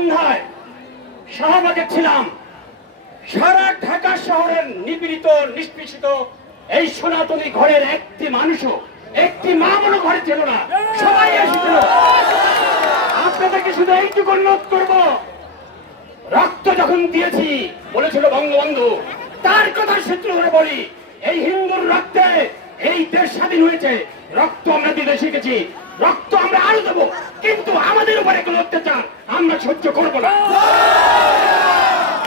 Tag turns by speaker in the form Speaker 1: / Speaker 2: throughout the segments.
Speaker 1: সন্ধ্যায় শাহবাগে ছিলাম। সারা ঢাকা শহরের নিপীড়িত, নিষ্পেষিত এই সনাতনী ঘরের একটি মানুষও, একটি মা বলো ঘরে ছিল না। সবাই এসেছিল। আপনাদেরকে শুধু এইটুকু অনুরোধ করব। রক্ত যখন দিয়েছি, বলেছিল বঙ্গবন্ধু, তার কথা সূত্র ধরে বলি, এই হিন্দুর রক্তে এই দেশ স্বাধীন হয়েছে। রক্ত আমরা দিতে শিখেছি রক্ত আমরা আরও দেবো কিন্তু আমাদের উপরে কোনো অত্যাচার আমরা সহ্য করব না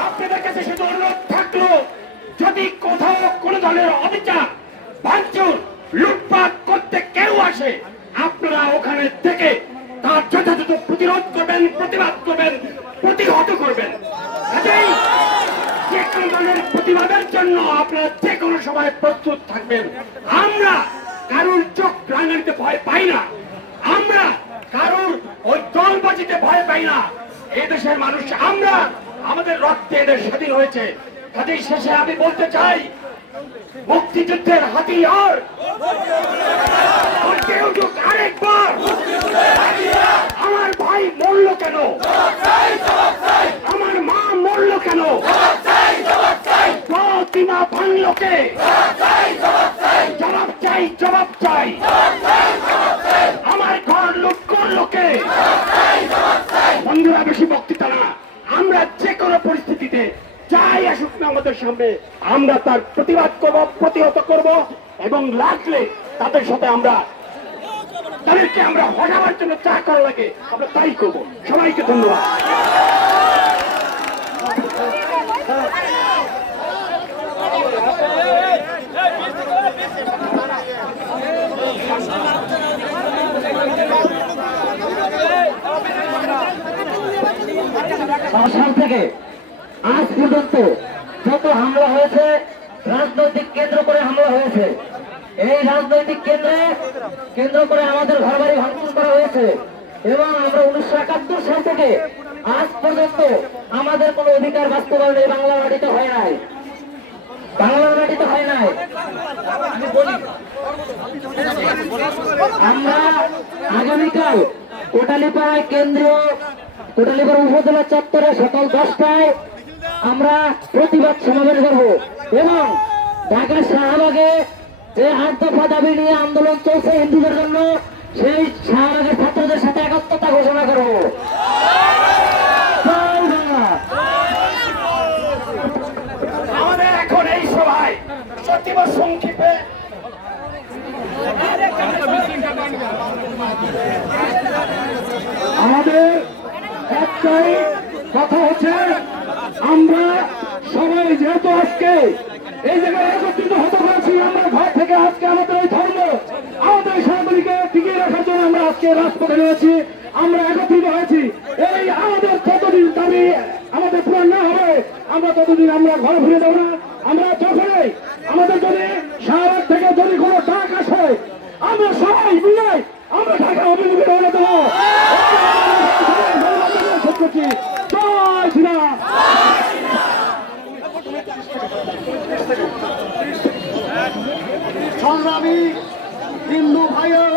Speaker 1: আপনাদের কাছে শুধু অনুরোধ থাকল যদি কোথাও কোনো দলের অবিচার ভাঙচুর, লুটপাট করতে কেউ আসে। আপনারা ওখানে থেকে তার যথাযথ প্রতিরোধ করবেন, প্রতিবাদ করবেন, প্রতিহত করবেন। যে কোনো দলের প্রতিবাদের জন্য আপনারা যে কোনো সময় প্রস্তুত থাকবেন। আমরা চোখ রাঙানিতে ভয় পাই না। আমরা ওই ভয় পাই না। দেশের মানুষ আমরা, আমাদের রক্তে এদের স্বাধীন হয়েছে। কাজেই শেষে আমি বলতে চাই মুক্তিযুদ্ধের হাতিয়ার। আরেকবার। আমার ভাই মরল কেন? আমার মা মরল কেন? প্রতিমা ভাঙল কে? জবাব চাই জবাব চাই। আমার ঘর লুট করল কে? বন্ধুরা, বেশি বক্তৃতা না। আমরা যে কোনো পরিস্থিতিতে যাই আসুক না আমাদের সামনে, আমরা তার প্রতিবাদ করব, প্রতিহত করব এবং লাগলে তাদের সাথে আমরা, তাদেরকে আমরা হটাবার জন্য চা করা লাগে আমরা তাই করব। সবাইকে ধন্যবাদ।
Speaker 2: থেকে। আজ পর্যন্ত যত হামলা হয়েছে, রাজনৈতিক কেন্দ্র করে হামলা হয়েছে। এই রাজনৈতিক কেন্দ্রে কেন্দ্র করে আমাদের ঘর বাড়ি ভাঙচুর করা হয়েছে এবং আমরা উনিশশো একাত্তর সাল থেকে আজ পর্যন্ত আমাদের কোনো অধিকার বাস্তবায়ন এই বাংলা মাটিতে হয় নাই। বাংলার মাটিতে হয় নাই। আমরা আগামীকাল কোটালীপাড়ায় কেন্দ্রীয় কোটালীপাড়া উপজেলা চত্বরে সকাল দশটায় আমরা প্রতিবাদ সমাবেশ করব। এবং ঢাকা শাহবাগে যে আট দফা দাবি নিয়ে আন্দোলন চলছে হিন্দুদের জন্য সেই শাহবাগের ছাত্রদের সাথে একাত্মতা ঘোষণা করব।
Speaker 1: আমাদের এখন এই সভায় সত্যিব সংক্ষেপে
Speaker 3: আমাদের একটাই কথা হচ্ছে আমরা সবাই যেহেতু আজকে এই জায়গায় একত্রিত হতে পারছি আমরা ঘর থেকে আজকে আমাদের এই ধর্ম, আমাদের সামগ্রীকে টিকিয়ে রাখার জন্য আমরা আজকে রাজপথে রয়েছি, আমরা একত্রিত হয়েছি। এই আমাদের যতদিন দাবি আমাদের পূরণ না হবে, আমরা ততদিন আমরা ঘর ফিরে যাব না। আমরা যখনই আমাদের যদি শাহবাগ থেকে যদি কোনো ডাক আসে আমরা সবাই মিলে আমরা ঢাকা অভিমুখে রওনা দেবো সত্যি জয় শ্রীরাম সংগ্রামী হিন্দু ভাই ও বোনেরা